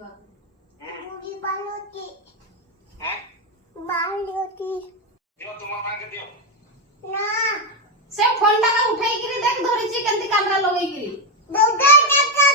मुझे बालोटी हैं बालोटी दियो तुम मां के दियो ना से फोन टा उठाई गिरी देख धरिची केंती कैमरा लगई गिरी दोगा का